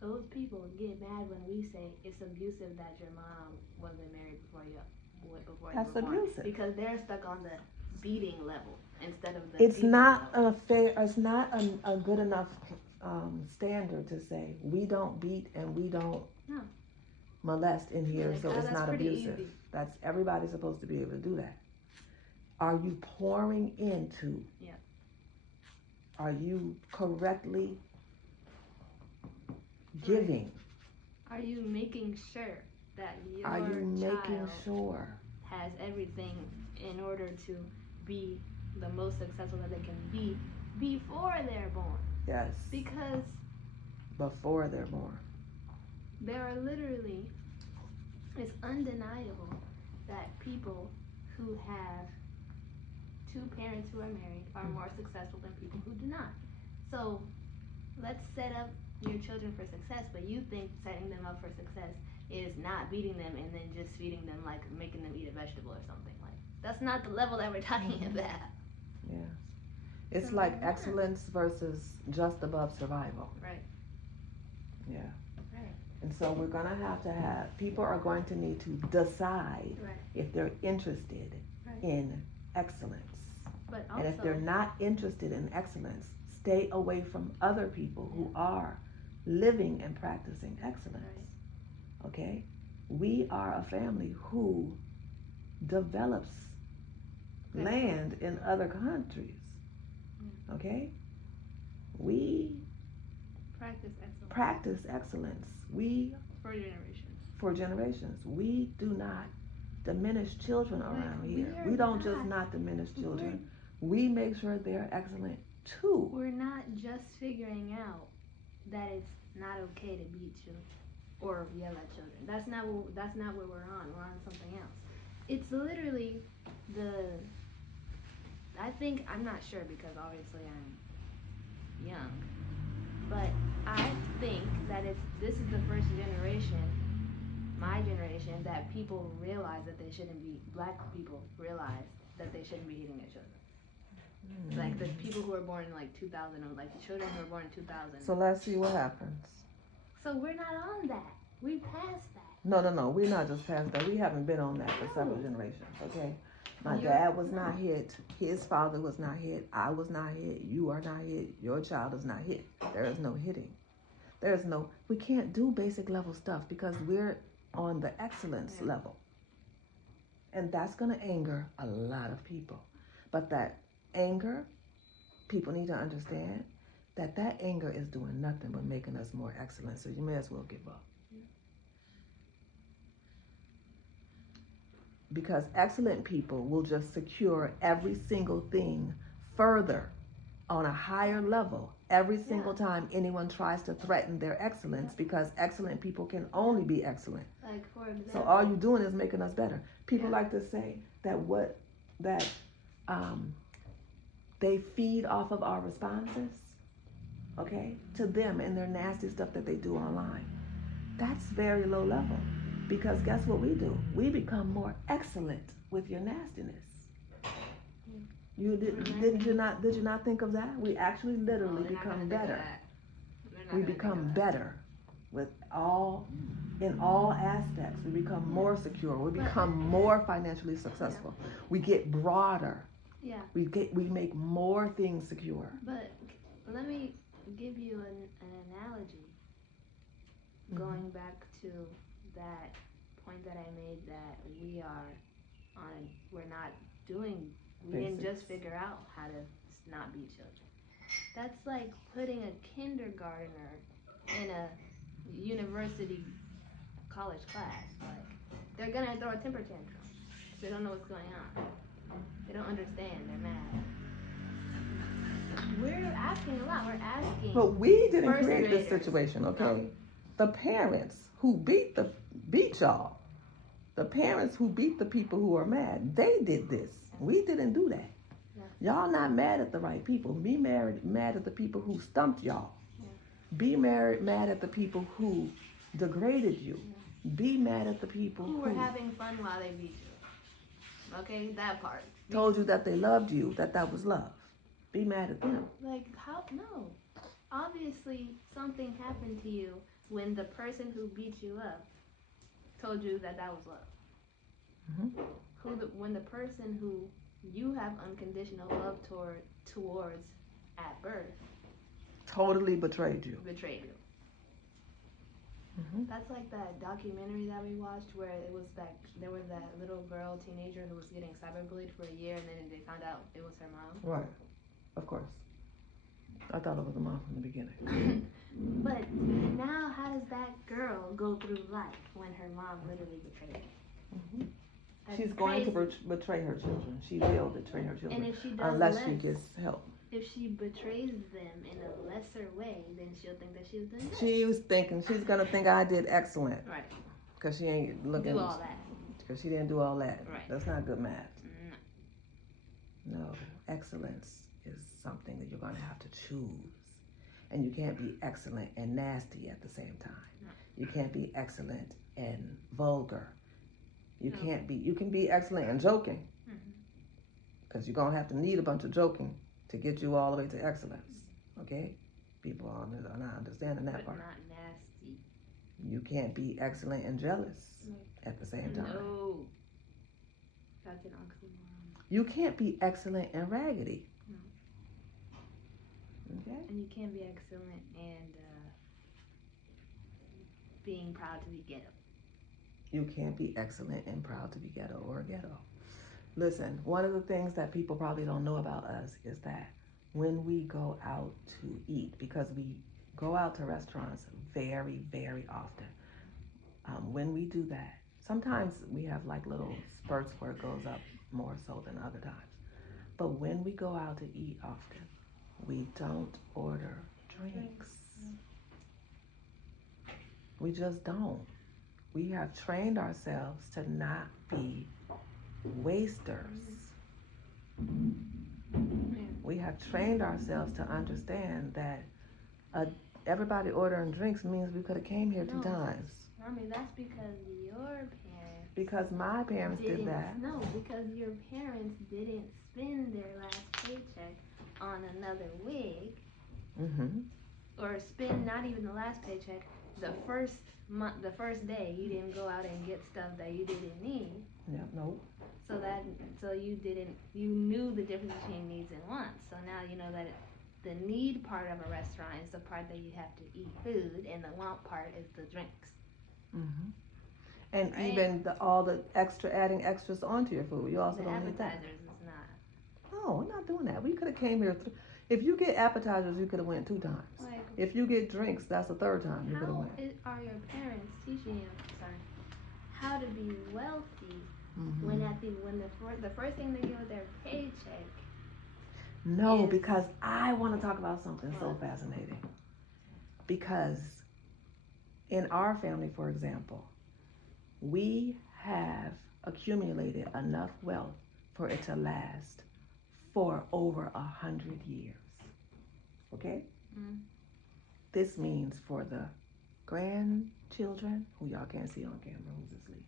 those people get mad when we say it's abusive that your mom wasn't married before you That's were born. abusive. Because they're stuck on the beating level instead of the It's beating not level. it's not a good enough standard to say we don't beat and we don't No. molest in here, Like, so it's that's not pretty abusive. easy. That's everybody's supposed to be able to do that. Are you pouring into? Yeah. Are you correctly giving? Are you making sure that your Are you making child sure? has everything in order to be the most successful that they can be before they're born? Yes. Because Before they're born. there are literally, it's undeniable that people who have two parents who are married are more successful than people who do not. So let's set up your children for success, but you think setting them up for success is not beating them and then just feeding them, like making them eat a vegetable or something. Like, that's not the level that we're talking about. Yeah. It's So, like yeah. excellence versus just above survival. Right. Yeah. Right. And so we're going to have people are going to need to decide Right. if they're interested Right. in excellence. But also, And if they're not interested in excellence, stay away from other people who are living and practicing excellence. Right. Okay? We are a family who develops land in other countries. Okay? We practice excellence. We for generations. We do not diminish children around here. We don't just not diminish children. We make sure they're excellent too. We're not just figuring out that it's not okay to beat children or yell at children. That's not what we're on. We're on something else. It's literally I'm not sure because obviously I'm young, but I think that this is the first generation, my generation, that people realize that black people realize that they shouldn't be hitting their children. Like the people who were born in like 2000 or like the children who were born in 2000. So let's see what happens. So we're not on that. We passed that. No. We're not just past that. We haven't been on that for several generations, okay? My dad was not hit. His father was not hit. I was not hit. You are not hit. Your child is not hit. There is no hitting. We can't do basic level stuff because we're on the excellence level. And that's going to anger a lot of people. But that anger, people need to understand that anger is doing nothing but making us more excellent. So you may as well give up. Because excellent people will just secure every single thing further on a higher level every single time anyone tries to threaten their excellence, because excellent people can only be excellent. Like, for example, so all you're doing is making us better. People like to say that they feed off of our responses, okay, to them and their nasty stuff that they do online. That's very low level. Because guess what we do? We become more excellent with your nastiness. Did you not think of that? We actually literally become better. We become better with in all aspects. We become more secure. We become more financially successful. We get broader. Yeah. We make more things secure. But let me give you an analogy. Going back to that point that I made, that we didn't just figure out how to not be children. That's like putting a kindergartner in a university college class. Like, they're gonna throw a temper tantrum. They don't know what's going on. They don't understand. They're mad. We're asking a lot. We're asking. But we didn't first create this graders. situation, okay? No. The parents who beat y'all, the parents who beat the people who are mad, they did this. We didn't do that. Yeah. Y'all not mad at the right people. Be mad at the people who stumped y'all. Yeah. Be mad at the people who degraded you. Yeah. Be mad at the people who were having fun while they beat you. Okay, that part. Told you that they loved you, that was love. Be mad at them. Like, how? No. Obviously, something happened to you when the person who beat you up told you that was love. Mm-hmm. When the person who you have unconditional love towards at birth totally betrayed you. Mm-hmm. That's like that documentary that we watched where there was that little girl, teenager, who was getting cyberbullied for a year, and then they found out it was her mom. Right. Of course. I thought it was the mom from the beginning. But now, how does that girl go through life when her mom literally betrayed her? Mm-hmm. She's going to betray her children. She will betray her children. And if she does unless she gets help. If she betrays them in a lesser way, then she'll think that she was doing good. She's going to think I did excellent. Right. Because she ain't looking. Do all that. Because she didn't do all that. Right. That's not good math. No. Excellence is something that you're going to have to choose. And you can't be excellent and nasty at the same time. No. You can't be excellent and vulgar. You can be excellent and joking. Because you're going to have to need a bunch of joking to get you all the way to excellence. Okay? People are not understanding that part. Not nasty. You can't be excellent and jealous at the same time. No. That's an oxymoron. You can't be excellent and raggedy. Okay. And you can't be excellent and being proud to be ghetto. You can't be excellent and proud to be ghetto or ghetto. Listen, one of the things that people probably don't know about us is that when we go out to eat, because we go out to restaurants very, very often, when we do that, sometimes we have like little spurts where it goes up more so than other times. But when we go out to eat often, we don't order drinks. We just don't. We have trained ourselves to not be wasters. We have trained ourselves to understand that everybody ordering drinks means we could have came here 2 times. Mommy, that's because your parents... Because my parents did that. No, because your parents didn't spend their last paycheck on another wig. Mm-hmm. Or spend not even the last paycheck, the first day you didn't go out and get stuff that you didn't need. Yeah, no. So you knew the difference between needs and wants. So now you know that the need part of a restaurant is the part that you have to eat food, and the want part is the drinks. Mm-hmm. And Right. even all the adding extras onto your food. You also The don't need that. appetizers is not. No, we're not doing that. We could have came here. If you get appetizers, you could have went 2 times. Like, if you get drinks, that's the 3rd time you could have went. Are your parents teaching you, how to be wealthy Mm-hmm. when the first thing they get with their paycheck? No, because I want to talk about something so fascinating. Because in our family, for example, we have accumulated enough wealth for it to last for over 100 years. Okay? Mm. This means for the grandchildren, who y'all can't see on camera, who's asleep.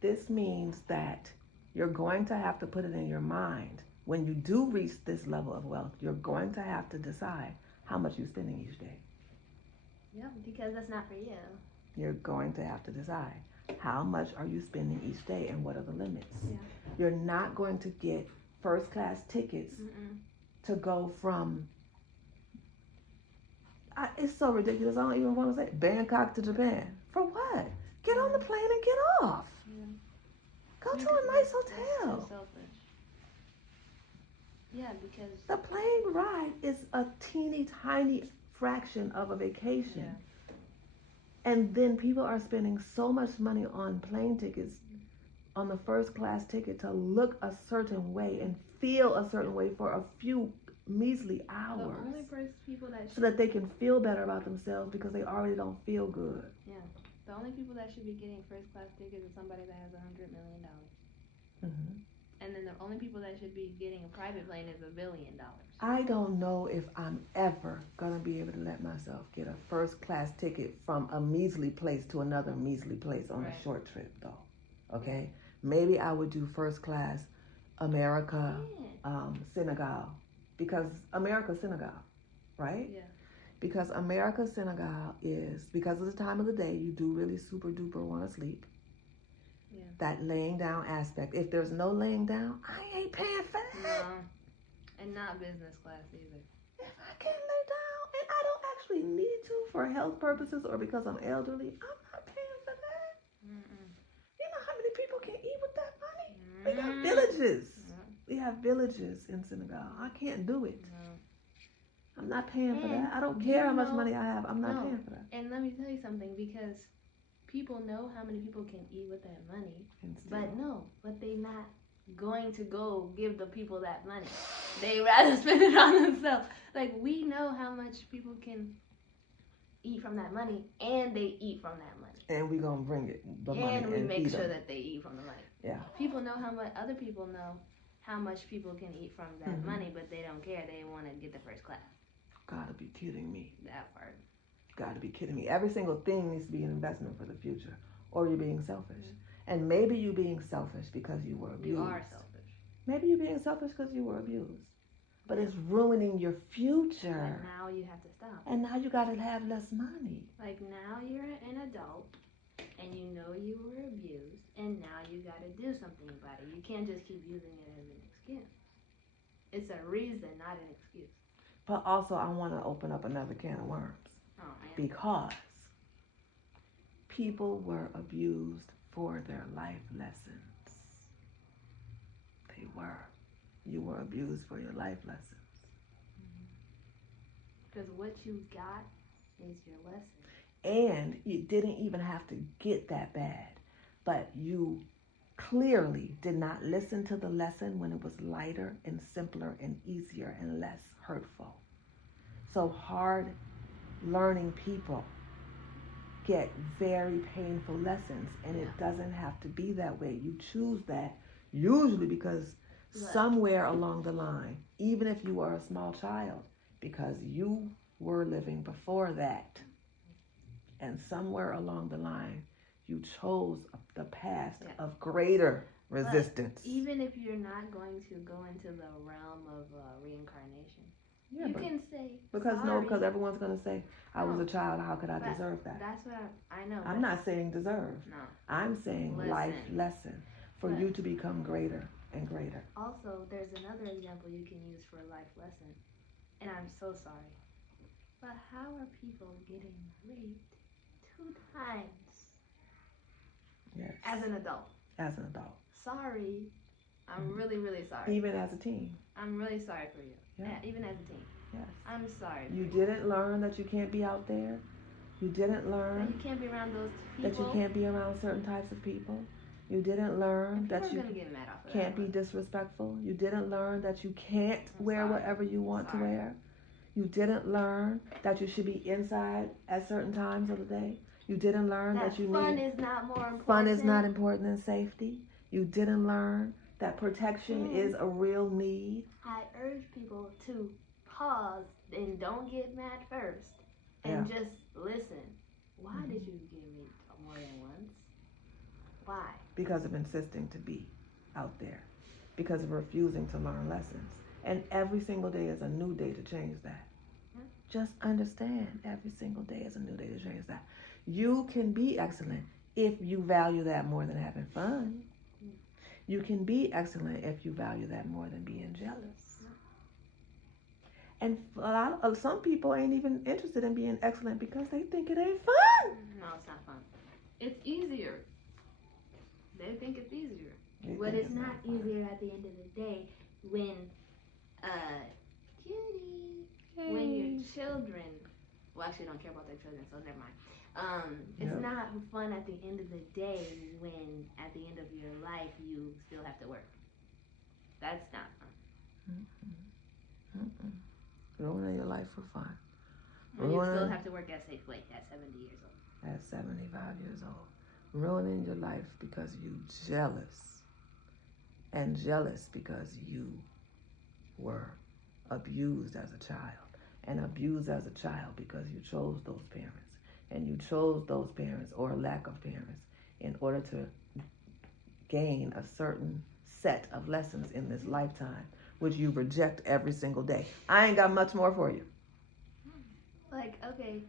This means that you're going to have to put it in your mind. When you do reach this level of wealth, you're going to have to decide how much you're spending each day. Yeah, because that's not for you. You're going to have to decide how much are you spending each day and what are the limits. Yeah. You're not going to get first class tickets to go from, it's so ridiculous, I don't even want to say Bangkok to Japan. For what? Get on the plane and get off. Yeah. Go to a nice hotel. That's too selfish. Yeah, because the plane ride is a teeny tiny fraction of a vacation. Yeah. And then people are spending so much money on plane tickets, on the first class ticket, to look a certain way and feel a certain way for a few measly hours. The only people that so that they can feel better about themselves because they already don't feel good. Yeah. The only people that should be getting first class tickets is somebody that has $100 million. Mm-hmm. And then the only people that should be getting a private plane is $1 billion. I don't know if I'm ever gonna be able to let myself get a first class ticket from a measly place to another measly place on a short trip, though. Okay, maybe I would do first class America, Senegal, because America, Senegal, right? Yeah. Because America, Senegal is, because of the time of the day, you do really super duper want to sleep. Yeah. That laying down aspect. If there's no laying down, I ain't paying for that. No. And not business class either. If I can't lay down and I don't actually need to for health purposes or because I'm elderly, I'm not paying for that. Mm-mm. You know how many people can eat with that money? We got villages. We have villages in Senegal. I can't do it. No. I'm not paying for that. I don't care how much money I have. I'm not paying for that. And let me tell you something, because people know how many people can eat with that money, but they not going to go give the people that money. They rather spend it on themselves. Like, we know how much people can eat from that money, and they eat from that money. And we gonna bring it the money and we make sure them. that they eat from the money. Yeah. People know how much. Other people know how much people can eat from that money, but they don't care. They want to get the first class. Gotta be kidding me. That part. Gotta be kidding me. Every single thing needs to be an investment for the future, or you're being selfish. And maybe you're being selfish because you were abused. You are selfish. Maybe you're being selfish because you were abused. But it's ruining your future. And now you have to stop. And now you gotta have less money. Like, now you're an adult, and you know you were abused, and now you gotta do something about it. You can't just keep using it as an excuse. It's a reason, not an excuse. But also, I want to open up another can of worms. Oh, man. Because people were abused for their life lessons. They were. You were abused for your life lessons. Because what you got is your lesson. And you didn't even have to get that bad. But you clearly did not listen to the lesson when it was lighter and simpler and easier and less hurtful. So hard learning people get very painful lessons, and it doesn't have to be that way. You choose that usually because somewhere along the line, even if you were a small child, because you were living before that, and somewhere along the line you chose the path of greater resistance. But even if you're not going to go into the realm of reincarnation, you can say because sorry. because everyone's going to say, I was a child, how could I deserve that? That's what I know. I'm not saying deserve. No. I'm saying life lesson. for But- you to become greater and greater. Also, there's another example you can use for a life lesson, and I'm so sorry, but how are people getting raped 2 times Yes. as an adult? As an adult. Sorry, I'm really, really sorry. Even as a teen. I'm really sorry for you. Yeah. Even as a teen. Yes. I'm sorry. You didn't learn that you can't be out there. You didn't That learn you can't be around those that people. you can't be around certain types of people. You didn't learn And that people you are gonna get mad off of can't that be disrespectful. You didn't learn that you can't I'm wear sorry. whatever you want to Sorry. wear. You didn't learn that you should be inside at certain times of the day. You didn't learn that you fun need is not more important. fun is not important than safety. You didn't learn that protection Mm. is a real need. I urge people to pause and don't get mad first and just listen. Why Mhm. did you get raped more than once? Why? Because of insisting to be out there, because of refusing to learn lessons. And every single day is a new day to change that. Yeah. Just understand, every single day is a new day to change that. You can be excellent if you value that more than having fun. You can be excellent if you value that more than being jealous. And some people ain't even interested in being excellent because they think it ain't fun. No, it's not fun. It's easier. They think it's easier. They But think it's not fun. easier at the end of the day when, cutie, when your children, well, actually, don't care about their children, so never mind. It's Yep. not fun at the end of the day when, at the end of your life, you still have to work. That's not fun. Ruining your life for fun. When you still Ruining- have to work at Safeway at 70 years old. At 75 years old. Ruining your life because you jealous. And jealous because you were abused as a child. And abused as a child because you chose those parents. And you chose those parents or lack of parents in order to gain a certain set of lessons in this lifetime, which you reject every single day. I ain't got much more for you. Like, okay.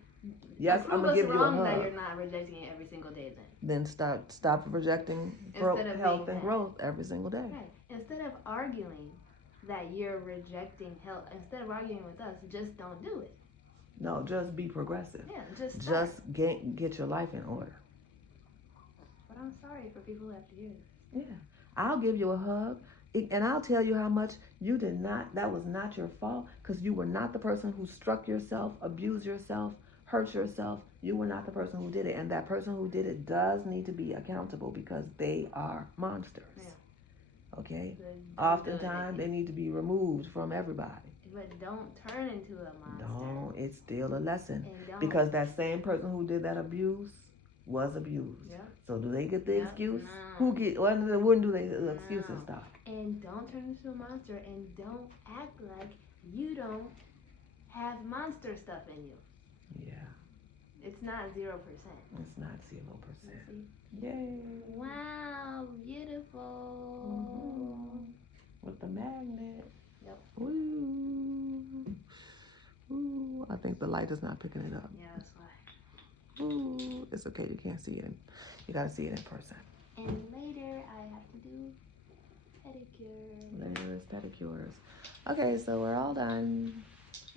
Yes, prove I'm gonna us give you a wrong that hug. you're not rejecting it every single day then. Then stop rejecting growth, Instead of health being and mad. growth every single day. Right. Instead of arguing that you're rejecting health, instead of arguing with us, just don't do it. No, just be progressive. Yeah, just start. Just get your life in order. But I'm sorry for people who have to hear this. Yeah, I'll give you a hug, and I'll tell you how much you did not. That was not your fault, because you were not the person who struck yourself, abused yourself, hurt yourself. You were not the person who did it, and that person who did it does need to be accountable because they are monsters. Yeah. Okay. But Oftentimes they need to be removed from everybody. But don't turn into a monster. No, it's still a lesson. And don't. Because that same person who did that abuse was abused. Yeah. So do they get the Yeah. excuse? No. Who get? When do they the excuses No. stop? And don't turn into a monster, and don't act like you don't have monster stuff in you. Yeah, It's not 0%. it's not 0%. See? Yay! Wow, beautiful. With the magnet. Yep. Woo! Ooh, I think the light is not picking it up. Yeah, that's why. Ooh, it's okay. You can't see it. You gotta see it in person. And later I have to do pedicure. Later is pedicures. Okay, so we're all done.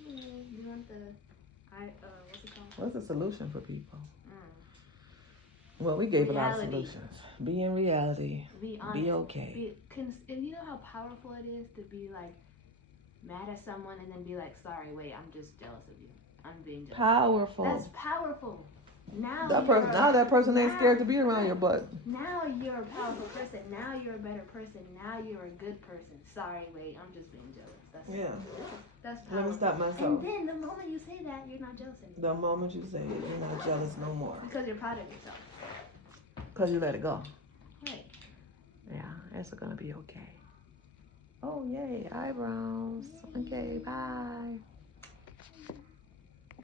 Do you want the what's it called? What's the solution for people? Mm. Well, we gave a lot of Reality. solutions. Be in reality. Be honest. Be okay. And you know how powerful it is to be like mad at someone and then be like, sorry, wait, I'm just jealous of you. I'm being jealous. Powerful. That's powerful. Now That you're person. Now that person ain't now- scared to be around your butt. Now you're a powerful person. Now you're a better person. Now you're a good person. Sorry, wait, I'm just being jealous. That's Yeah. That's Let powerful. me stop myself. And then the moment you say that, you're not jealous anymore. The moment you say it, you're not jealous no more. Because you're proud of yourself. Because you let it go. Right. Yeah, it's gonna be okay. Oh, yay, eyebrows. Okay, bye.